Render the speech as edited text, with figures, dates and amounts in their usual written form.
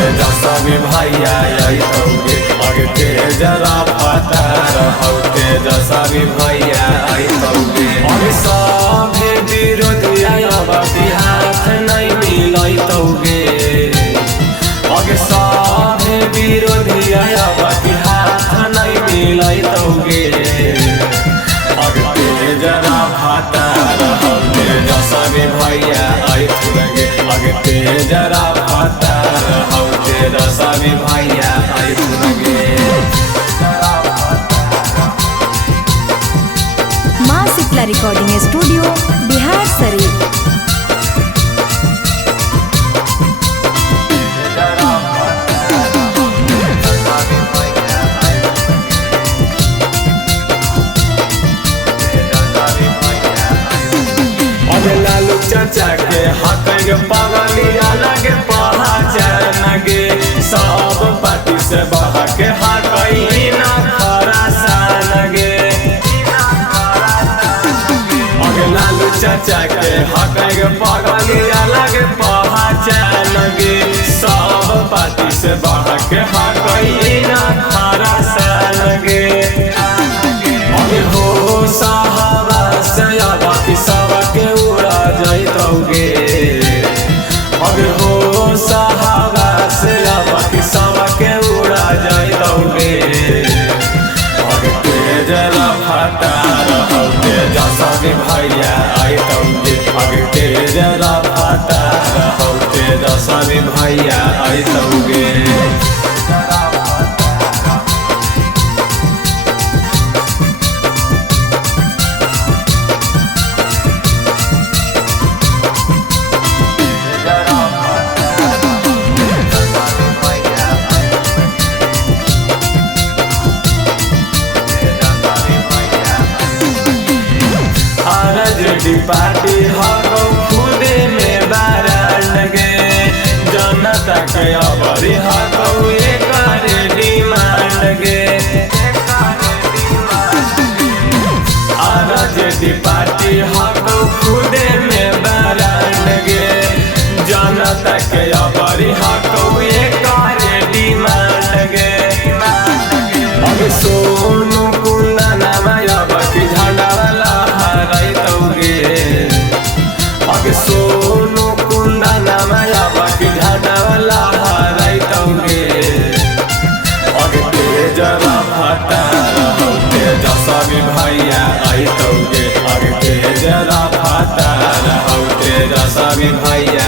भैया आइतौगे आगे के जरा पता रहौते जसा भी भैया आइतौगे अभी सभे विरोधी अब हाथ नहीं मिलैतौगे अगे सभे विरोधी अब हाथ नहीं मिलैतौगे आगे के जरा पता रहौते जसा भी भैया आइतौगे आगे के जरा पता रहौते जसा भी भैया आइतौगे। माँ शीतला रिकॉर्डिंग स्टूडियो बिहार शरीफ। लालू चाचा के हक पगलिया लगे पहचान गे सब पार्टी से बह के हक ना खरासान गे लालू चाचा के हक पगलिया लगे पहचान गे सब पार्टी से बह के हक ना खरासान गे हो साहबा से बाकी सबके उड़ा जाइतौगे अभी हो साहबा से बाकी सबके उड़ा जाइतौगे अभी तेजरा फटा रहौते जसा भी भैया आइतौगे अभी तेजरा फटा रहौते जसा भी भैया आइतौगे। पार्टी हको खुदे में बारन गे जनता के अबरी हको एक डिमांड गे आरजेडी पार्टी हको खुदे में बारन गे जनता के अबरी हको एक डिमांड गे अभी सोनू कुंदना मायावती झंडा वाला हराइतौगे अभी सोनू कुंदना मायावती झंडा वाला हराइतौगे अभी तेजरा फटा रहौते जसा भी भैया आइतौगे अभी तेजरा फटा रहौते जसा भी भैया